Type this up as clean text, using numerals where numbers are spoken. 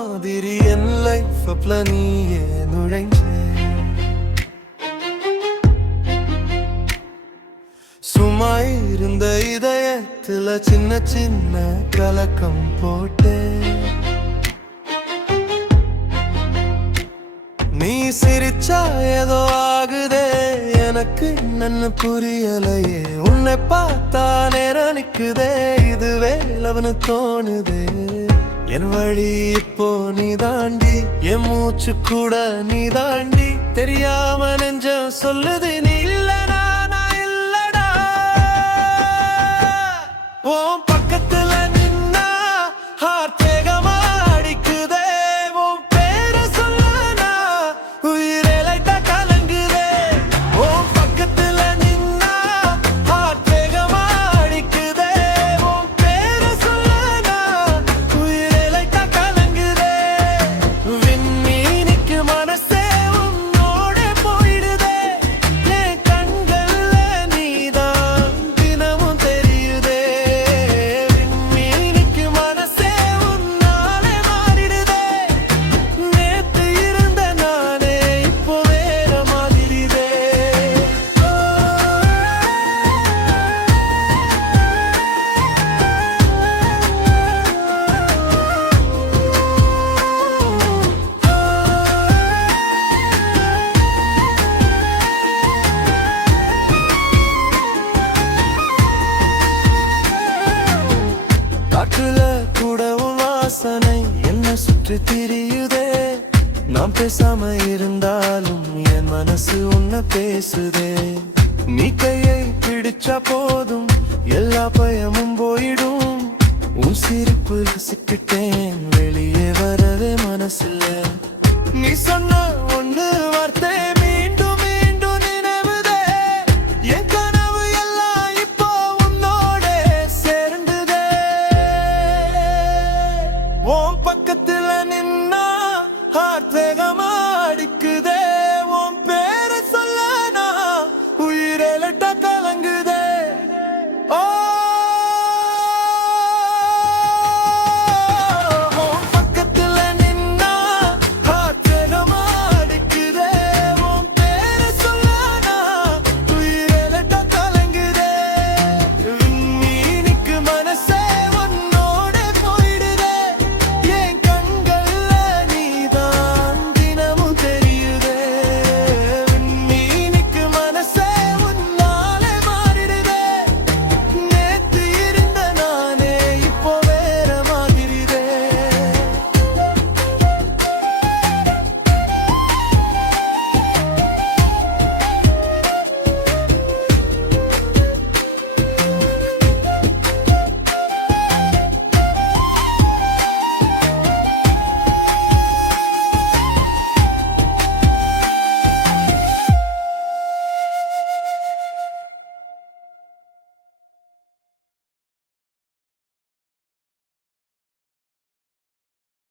மாதிரி என் லைஃப்ல நீயே நுழைஞ்ச. சும்மா இருந்த இதயத்துல சின்ன சின்ன கலக்கம் போட்டேன். நீ சிரிச்சா ஏதோ ஆகுதே, எனக்கு என்னன்னு புரியலையே. உன்னை பார்த்தா நேரம் நிக்குதே, இதுவே லவ்னு தோணுதே. என் வழி இப்போ நீ தாண்டி, என் மூச்சு கூட நீ தாண்டி. தெரியாம நெஞ்சம் சொல்லுது நீ இல்லடா, நான் இல்லடா. உன் பக்கத்துல நின்னா ஹார்ட் வேகமா அடிக்குதே. உன் பேரை சொல்லனா உயிரே லைட்டா கலங்குதே. உன் பக்கத்துல நின்னா ஹார்ட் வேகமா அடிக்குதே. உன் பேரை சொல்லனா உயிரே லைட்டா கலங்குதே. விண்மீனுக்கு மனசே உன்னோட போயிடுதே. என் கண்கள்ல நீதான் தினமும் தெரியுதே. விண்மீனுக்கு மனசே உன்னாலே மாறிடுதே. நேத்து இருந்த நானே இப்போ வேற மாதிரிதே. காற்றுல கூட உன் வாசனை என்ன சுற்றி திரியுதே. நான் பேசாம இருந்தாலும் என் மனசு உன்னை பேசுதே. நீ கையை பிடிச்சா போதும், எல்லா பயமும் போயிடும். உன் சிரிப்பு ரசிக்கிட்டேன், வெளியே வரவே மனசில்ல. நீ சொன்ன